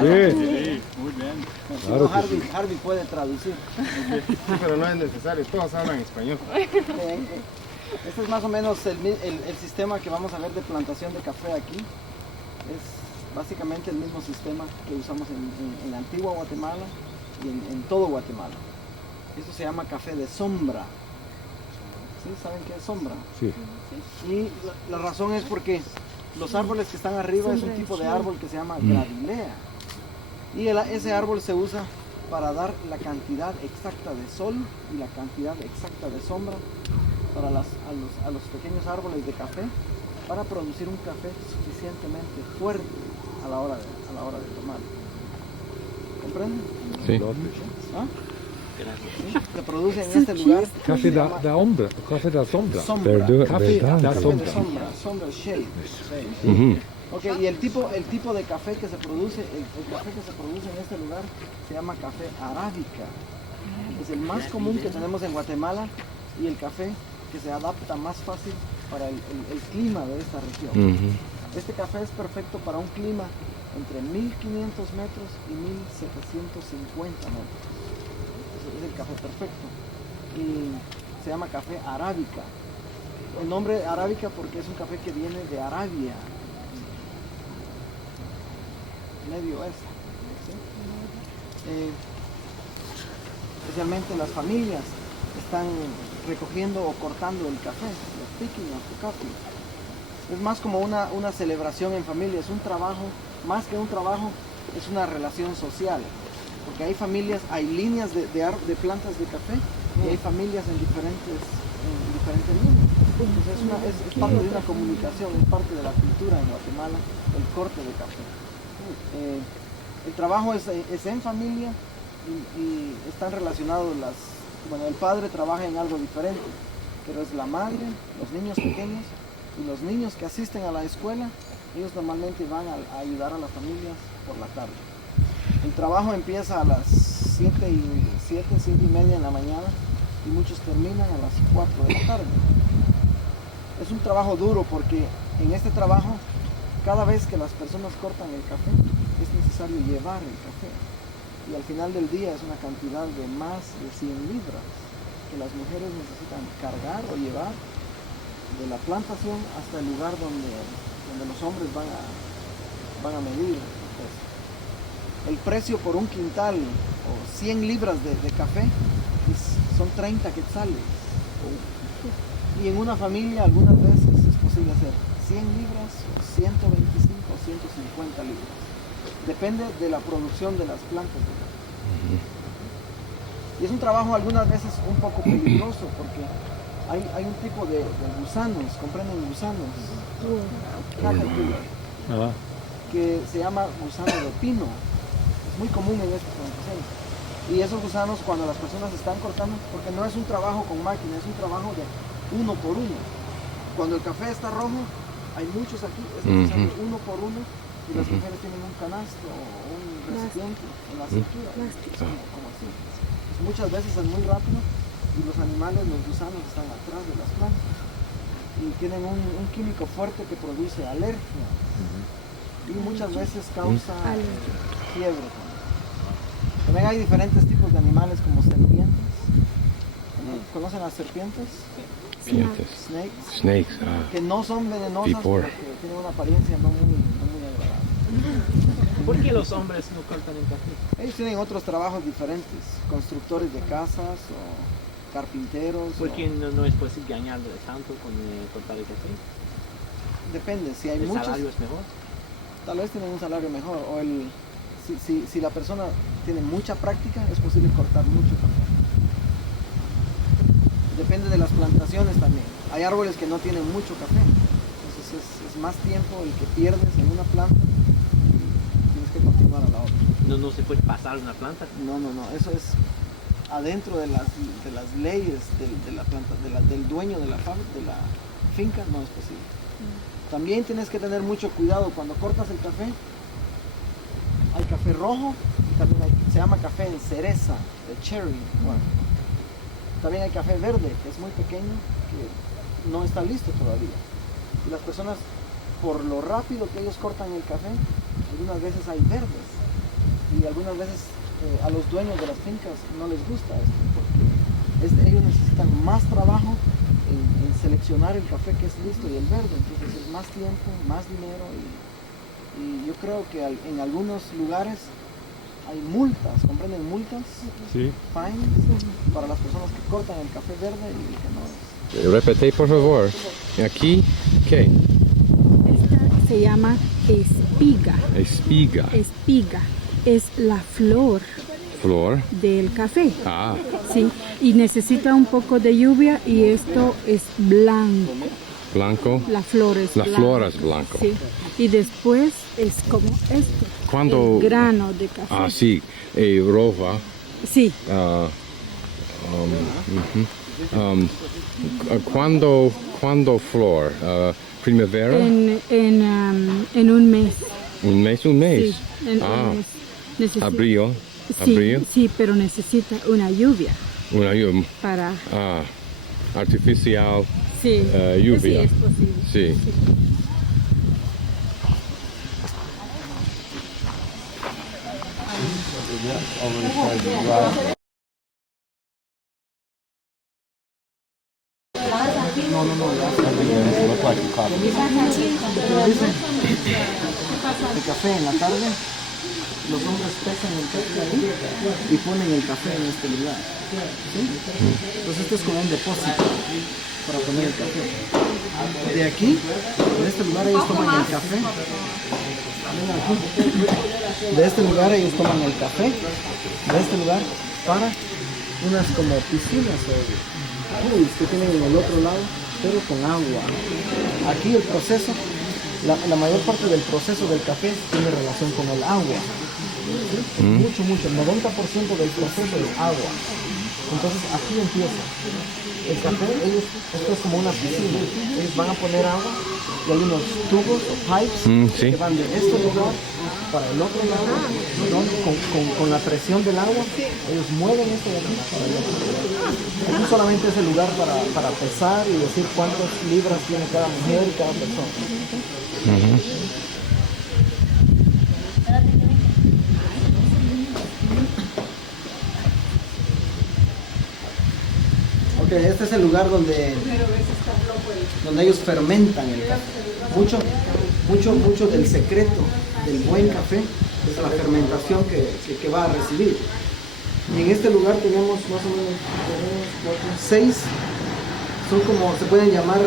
Sí, muy bien. Claro Harvey puede traducir. Sí, pero no es necesario, todos hablan español. Este es más o menos el sistema que vamos a ver de plantación de café aquí. Es básicamente el mismo sistema que usamos en la Antigua Guatemala y en todo Guatemala. Esto se llama café de sombra. ¿Sí? ¿Saben qué es sombra? Sí. Y la razón es porque los árboles que están arriba es un tipo de árbol que se llama gravilea. Y ese árbol se usa para dar la cantidad exacta de sol y la cantidad exacta de sombra para a los pequeños árboles de café para producir un café suficientemente fuerte a la hora de tomar. ¿Comprenden? Sí. ¿Ah? ¿Sí? Se produce en este lugar. Café da sombra. Café da sombra. Café da de sombra. sombra, shade. Ujú. Okay, y el tipo de café que se produce, el café que se produce en este lugar se llama café arábica. Es el más común que tenemos en Guatemala y el café que se adapta más fácil para el clima de esta región. Este café es perfecto para un clima entre 1500 metros y 1750 metros. Es el café perfecto. Y se llama café arábica. El nombre arábica porque es un café que viene de Arabia, Medio Oeste. ¿Sí? Especialmente las familias están recogiendo o cortando el café, los picking of the coffee. Es más como una celebración en familia, es un trabajo, más que un trabajo, es una relación social. Porque hay familias, hay líneas de plantas de café y hay familias en diferentes líneas. Entonces es parte de una comunicación, es parte de la cultura en Guatemala, el corte de café. El trabajo es en familia y están relacionados el padre trabaja en algo diferente, pero es la madre, los niños pequeños y los niños que asisten a la escuela, ellos normalmente van a ayudar a las familias por la tarde. El trabajo empieza a las 7 y media en la mañana y muchos terminan a las 4 de la tarde. Es un trabajo duro porque en este trabajo, cada vez que las personas cortan el café, es necesario llevar el café. Y al final del día es una cantidad de más de 100 libras que las mujeres necesitan cargar o llevar de la plantación hasta el lugar donde los hombres van a medir. El precio por un quintal o 100 libras de café son 30 quetzales. Y en una familia algunas veces es posible hacer 100 libras, 125 o 150 libras. Depende de la producción de las plantas. Y es un trabajo algunas veces un poco peligroso porque hay un tipo de gusanos, ¿comprenden gusanos? Que se llama gusano de pino. Muy común en estas plantaciones. Y esos gusanos cuando las personas están cortando, porque no es un trabajo con máquina, es un trabajo de uno por uno. Cuando el café está rojo, hay muchos aquí, es necesario uno por uno, y las mujeres tienen un canasto o un recipiente en la cintura, como así. Pues muchas veces es muy rápido y los animales, los gusanos están atrás de las plantas y tienen un químico fuerte que produce alergia y muchas veces causa fiebre. También hay diferentes tipos de animales como serpientes. ¿Conocen las serpientes? Snakes. Que no son venenosas porque tienen una apariencia no muy agradable. ¿Por qué los hombres no cortan el café? Ellos tienen otros trabajos diferentes, constructores de casas o carpinteros. ¿Por qué no es posible ganar tanto con cortar el café? Depende, si hay ¿El muchos, salario es mejor? tal vez tienen un salario mejor o si la persona tiene mucha práctica es posible cortar mucho café. Depende de las plantaciones también. Hay árboles que no tienen mucho café, entonces es más tiempo el que pierdes en una planta y tienes que continuar a la otra. No se puede pasar una planta. No, eso es adentro de las leyes de la planta, del dueño de la finca, no es posible. También tienes que tener mucho cuidado cuando cortas el café. Hay café rojo, y también se llama café en cereza, de cherry. Bueno, también hay café verde, que es muy pequeño, que no está listo todavía. Y las personas, por lo rápido que ellos cortan el café, algunas veces hay verdes. y algunas veces a los dueños de las fincas no les gusta esto, porque ellos necesitan más trabajo en seleccionar el café que es listo y el verde, entonces es más tiempo, más dinero y yo creo que en algunos lugares hay multas, ¿comprenden? Multas, Sí. fines, para las personas que cortan el café verde y que no es. Repete, por favor. Aquí, ¿qué? Esta se llama espiga. Espiga. Espiga es la flor Flor. del café. Ah, Sí, y necesita un poco de lluvia y esto es blanco. blanco. La flor es La blanca. flor es blanco. Sí, y después es como esto. Cuando... El grano de café. Ah, sí. Roja. Sí, ¿Cuándo flor? ¿Primavera? en un mes. ¿Un mes? ¿Un mes? Sí, en Ah, un mes. Necesita- abril. Sí, Abril. sí, pero necesita una lluvia Una lluvia. para... Ah, artificial. Sí, lluvia. sí es posible. Sí. El café en la tarde, los hombres pesan el café ahí y ponen el café en este lugar. ¿Sí? Entonces este es como un depósito para poner el café. De aquí, de este lugar ellos toman el café. Ven aquí. De este lugar ellos toman el café. De este lugar para unas como piscinas o pools que tienen en el otro lado, pero con agua. Aquí el proceso, la mayor parte del proceso del café tiene relación con el agua. ¿Sí? Mucho, el 90% del proceso es agua. Entonces aquí empieza. El café, esto es como una piscina. Ellos van a poner agua y hay unos tubos o pipes Sí. que van de este lugar para el otro lado, donde con la presión del agua, ellos mueven esto de aquí para el otro lugar. Aquí solamente es el lugar para pesar y decir cuántas libras tiene cada mujer y cada persona. Ok, este es el lugar donde ellos fermentan el café. Mucho del secreto del buen café es la fermentación que va a recibir. Y en este lugar tenemos más o menos 6, son como, se pueden llamar,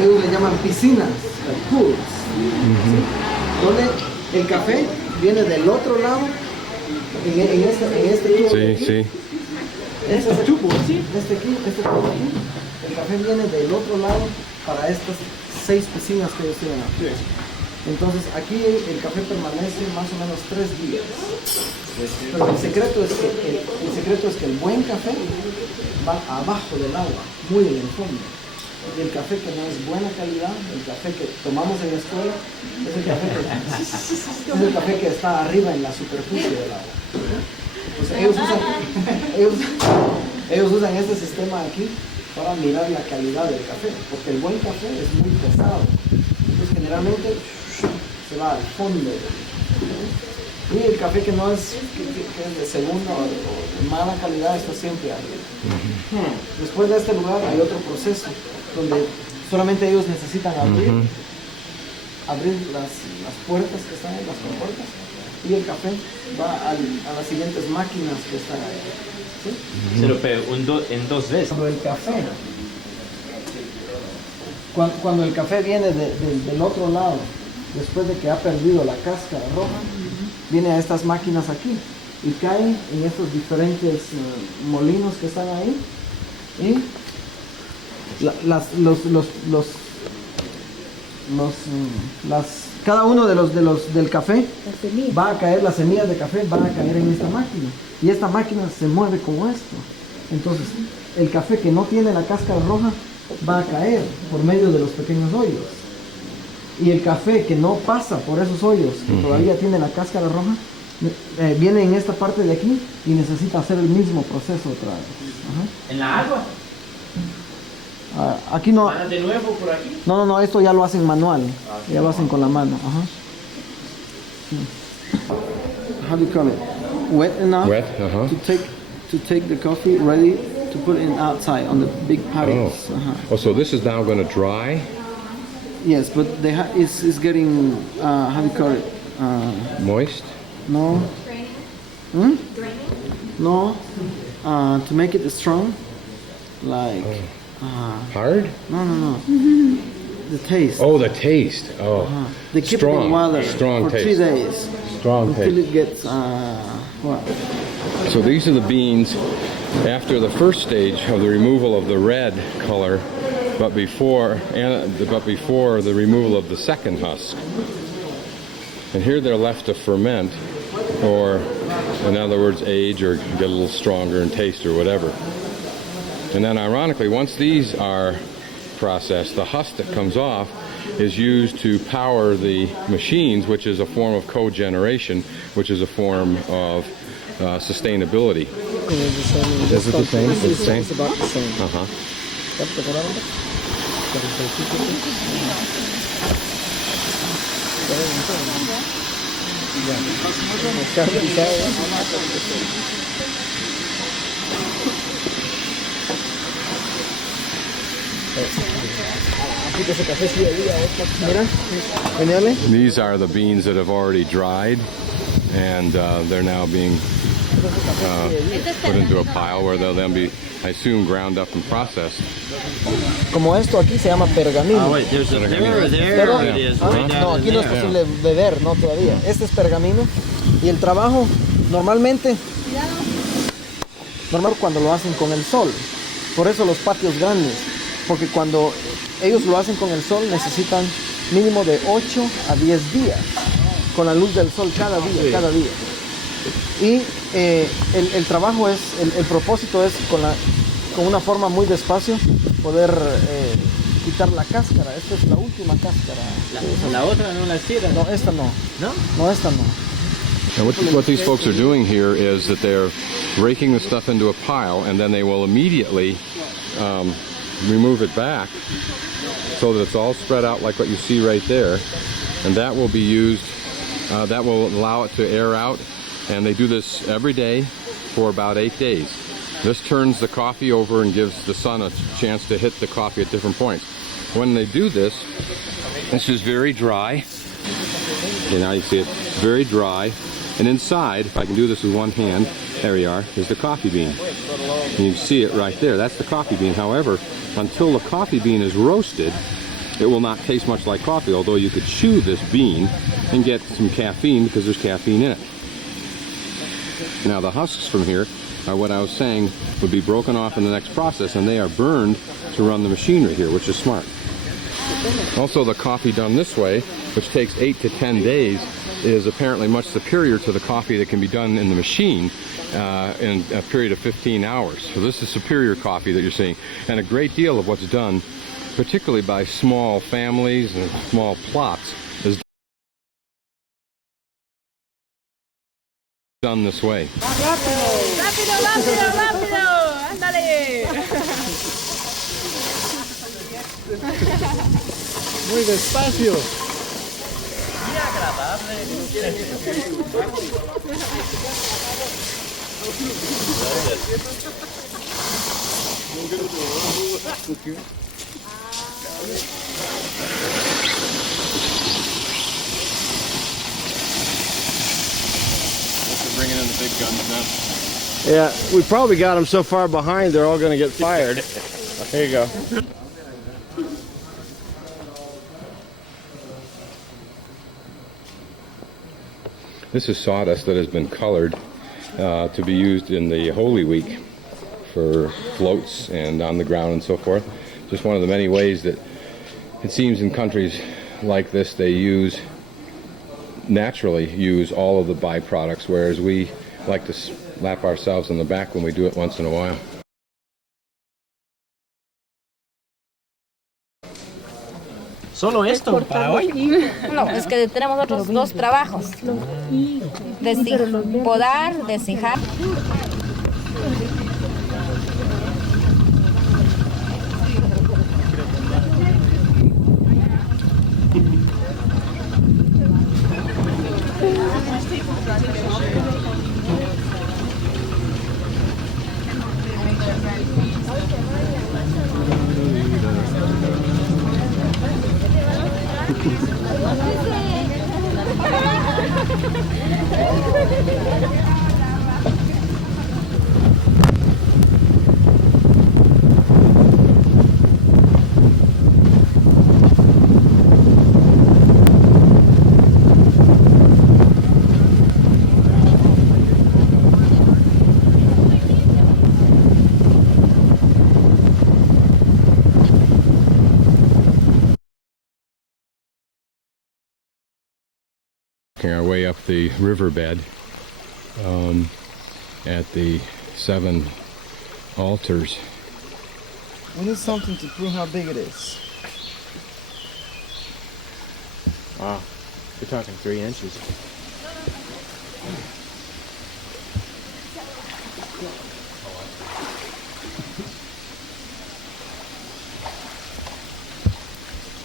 ellos le llaman piscinas, pools, ¿sí? Donde el café viene del otro lado, en este tubo de aquí. Sí. Este tubo, este tubo aquí, el café viene del otro lado para estas 6 piscinas que ellos tienen aquí. Entonces aquí el café permanece más o menos 3 días. Pero el secreto es que el buen café va abajo del agua, muy en el fondo. Y el café que no es buena calidad, el café que tomamos en la escuela, es el café que está arriba en la superficie del agua. Pues ellos usan este sistema aquí para mirar la calidad del café, porque el buen café es muy pesado. Entonces generalmente se va al fondo. Y el café que no es, que es de segunda o de mala calidad está siempre arriba. Después de este lugar hay otro proceso donde solamente ellos necesitan abrir las puertas que están en las compuertas y el café va a las siguientes máquinas que están ahí. ¿Sí? Pero en 2 veces. Cuando el café viene del otro lado, después de que ha perdido la cáscara roja, viene a estas máquinas aquí y cae en estos diferentes molinos que están ahí y cada uno del café va a caer, las semillas de café van a caer en esta máquina y esta máquina se mueve como esto. Entonces el café que no tiene la cáscara roja va a caer por medio de los pequeños hoyos y el café que no pasa por esos hoyos, que todavía tiene la cáscara roja, viene en esta parte de aquí y necesita hacer el mismo proceso otra vez. ¿En la agua? Aquí no. ¿De nuevo por aquí? No, esto ya lo hacen manual. Ya lo hacen con la mano. Sí. how do you call it? Wet enough Wet, uh-huh. to take the coffee ready to put it outside on the big paddles. Oh, so this is now going to dry? Yes, but it's getting how do you call it? Moist? No. No. To make it strong, like. Hard? No. The taste. Oh, the taste. Oh. They keep strong. it in water Strong for taste. 3 days. Strong until taste. it gets what? So these are the beans after the first stage of the removal of the red color, but before the removal of the second husk. And here they're left to ferment, or in other words, age or get a little stronger in taste or whatever. And then ironically, once these are processed, the husk that comes off is used to power the machines, which is a form of cogeneration, which is a form of sustainability. Is it the same? It's the same? It's about the same. Uh-huh. These are the beans that have already dried, and they're now being put into a pile where they'll then be, I assume, ground up and processed. Como esto aquí se llama pergamino. Oh, wait, there's a there, Pero, it is. ¿ah? Right down No, in aquí no es there. posible beber, no todavía. Este es pergamino y el trabajo normalmente cuando lo hacen con el sol. Por eso los patios grandes, porque cuando ellos lo hacen con el sol necesitan mínimo de 8 a 10 días con la luz del sol cada día. Y el trabajo es, el propósito es con una forma muy despacio poder quitar la cáscara. Esta es la última cáscara. La otra no la cierran. No, esta no. ¿No? No, esta no. And what these folks are doing here is that they're raking the stuff into a pile, and then they will immediately remove it back so that it's all spread out like what you see right there. And that will be used, that will allow it to air out. And they do this every day for about 8 days. This turns the coffee over and gives the sun a chance to hit the coffee at different points. When they do this, this is very dry. Okay, now you see it, very dry. And inside, if I can do this with one hand, there you are, is the coffee bean. And you see it right there, that's the coffee bean. However, until the coffee bean is roasted, it will not taste much like coffee, although you could chew this bean and get some caffeine because there's caffeine in it. Now the husks from here are what I was saying would be broken off in the next process, and they are burned to run the machinery here, which is smart. Also, the coffee done this way, which takes 8 to 10 days, is apparently much superior to the coffee that can be done in the machine in a period of 15 hours. So this is superior coffee that you're seeing. And a great deal of what's done, particularly by small families and small plots, is done this way. ¡Rápido! ¡Ándale! Muy despacio. Bringing in the big guns now. Yeah, we probably got them so far behind they're all going to get fired. There you go. This is sawdust that has been colored to be used in the Holy Week for floats and on the ground and so forth. Just one of the many ways that it seems in countries like this they naturally use all of the byproducts, whereas we like to slap ourselves on the back when we do it once in a while. ¿Solo esto para hoy? No, es que tenemos otros dos trabajos. Podar, deshijar. Working our way up the riverbed at the 7 altars. We need something to prove how big it is. Wow, you're talking 3 inches.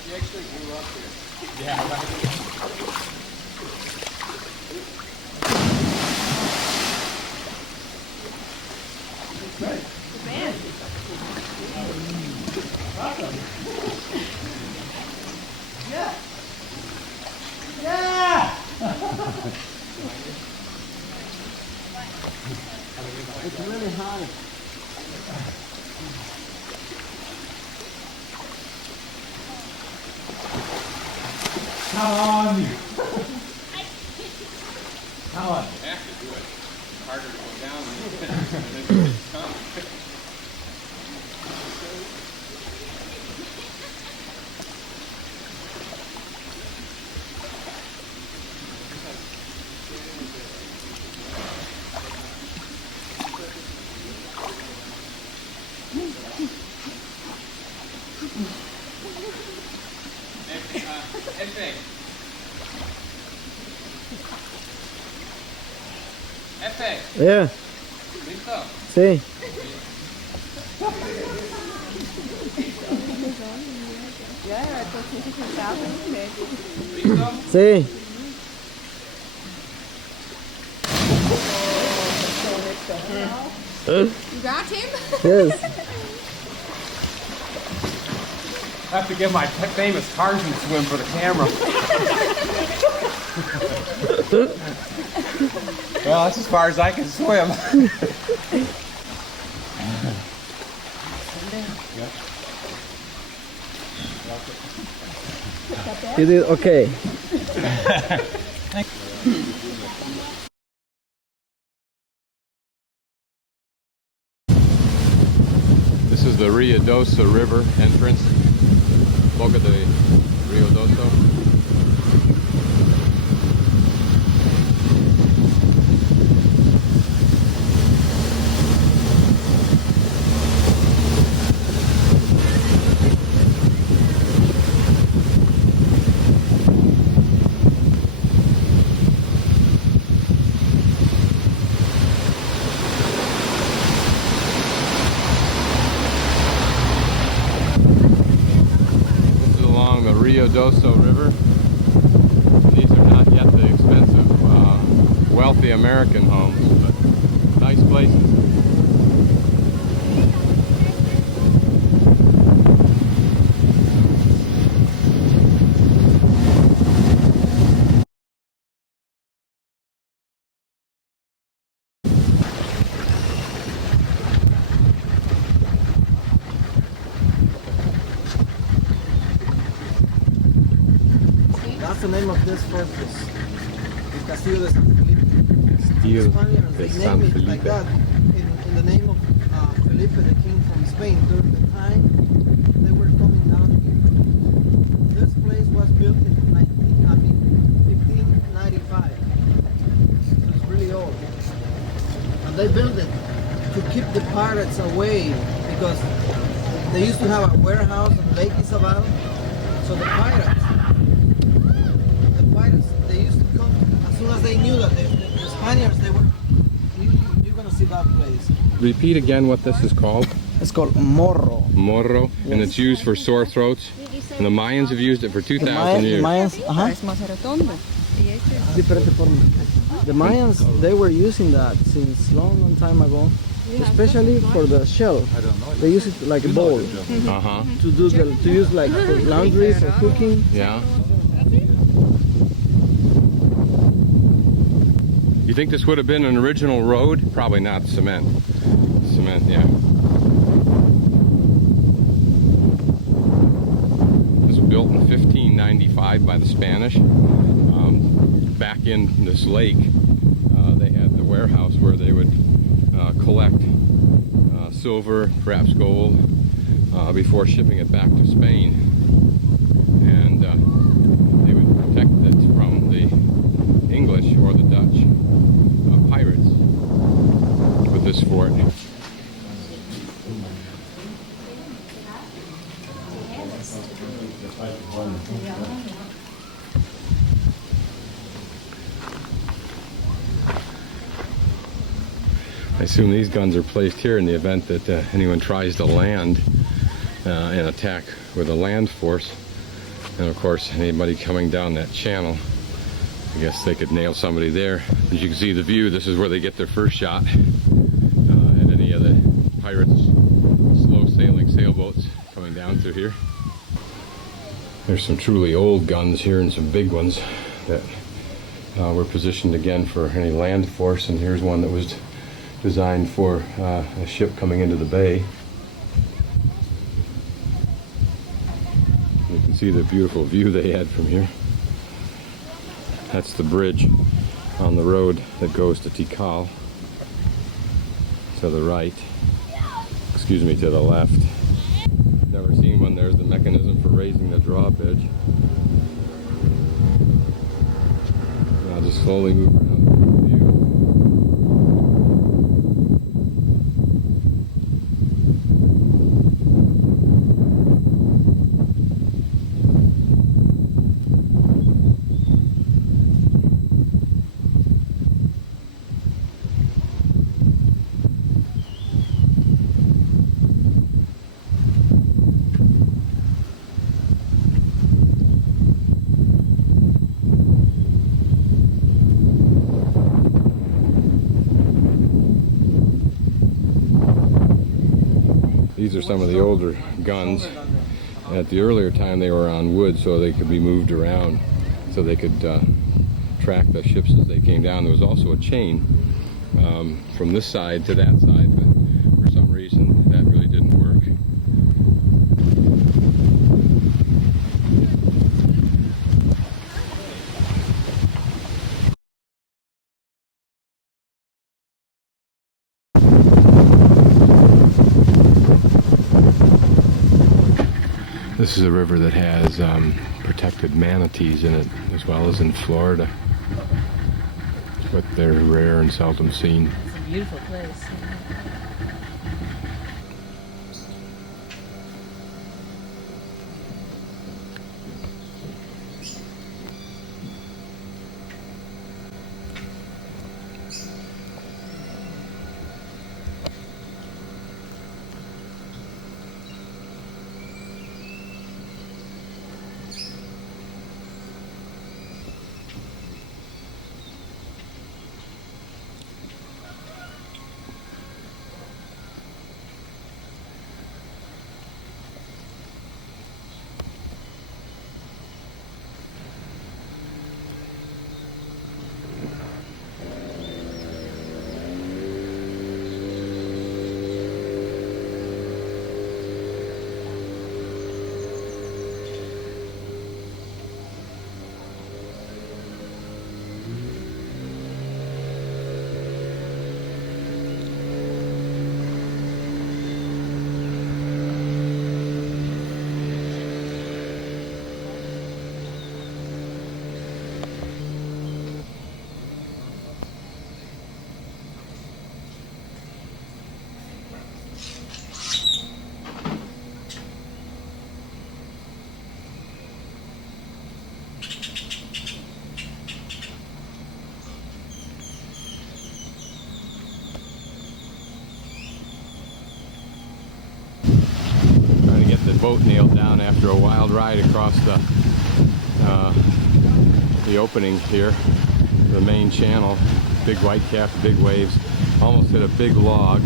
He actually grew up here. Yeah, right. It's really high. Come on! Come on! You have to do it. It's harder to go down than it is to come. Yeah. Sí. Sí. You got him? Yes. I have to get my famous Tarzan swim for the camera. Well, that's as far as I can swim. You did okay. This is the Rio Dulce River entrance. Boca de Rio Dulce. Rio Dulce River. These are not yet the expensive, wealthy American homes, but nice places. That's the name of this fortress. The Castillo de San Felipe. Castillo Spaniards, de they San named it like Felipe. that in the name of Felipe, the king from Spain. During the time they were coming down here. This place was built in 1595. So it's really old. And they built it to keep the pirates away because they used to have a warehouse in Lake Izabal. So the pirates, they used to come as soon as they knew that the Spaniards, you're gonna see that place. Repeat again what this is called. It's called morro. Morro, and it's used for sore throats. And the Mayans have used it for 2,000 years. The Mayans, they were using that since long time ago, especially for the shell. They use it like a bowl Uh-huh. to use like for laundries or cooking. Yeah. You think this would have been an original road? Probably not. Cement. Cement, yeah. This was built in 1595 by the Spanish. Back in this lake, they had the warehouse where they would collect silver, perhaps gold, before shipping it back to Spain. And they would protect it from the English or the Dutch pirates with this fort. I assume these guns are placed here in the event that anyone tries to land and attack with a land force. And of course, anybody coming down that channel, I guess they could nail somebody there. As you can see the view, this is where they get their first shot at any of the pirates' slow sailing sailboats coming down through here. There's some truly old guns here and some big ones that were positioned again for any land force. And here's one that was designed for a ship coming into the bay. You can see the beautiful view they had from here. That's the bridge on the road that goes to Tikal. To the right. Excuse me, to the left. Never seen one. There's the mechanism for raising the drawbridge. And I'll just slowly move around the view. These are some of the older guns. At the earlier time they were on wood, so they could be moved around, so they could track the ships as they came down. There was also a chain from this side to that side, but for some reason that really didn't work. This is a river that has protected manatees in it, as well as in Florida, but they're rare and seldom seen. It's a beautiful place. Boat nailed down after a wild ride across the opening here, the main channel. Big whitecap, big waves. Almost hit a big log,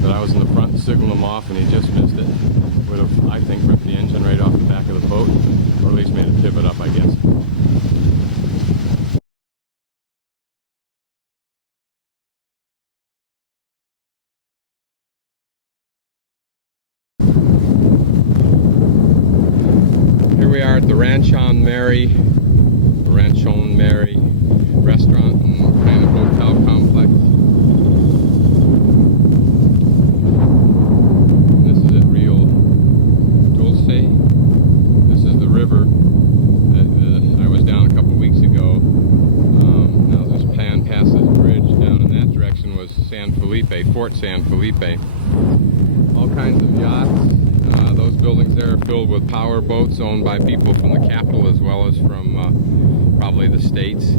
but I was in the front and signaled him off, and he just missed it. Would have, I think, ripped the engine right off the back of the boat, or at least made it pivot up, I guess. Here we are at the Ranchon restaurant and kind of hotel complex. This is at Rio Dulce. This is the river that I was down a couple weeks ago. Now this pan passes the bridge. Down in that direction was San Felipe, Fort San Felipe. All kinds of yachts. Those buildings there are filled with power boats owned by people from the capital as well as from probably the states.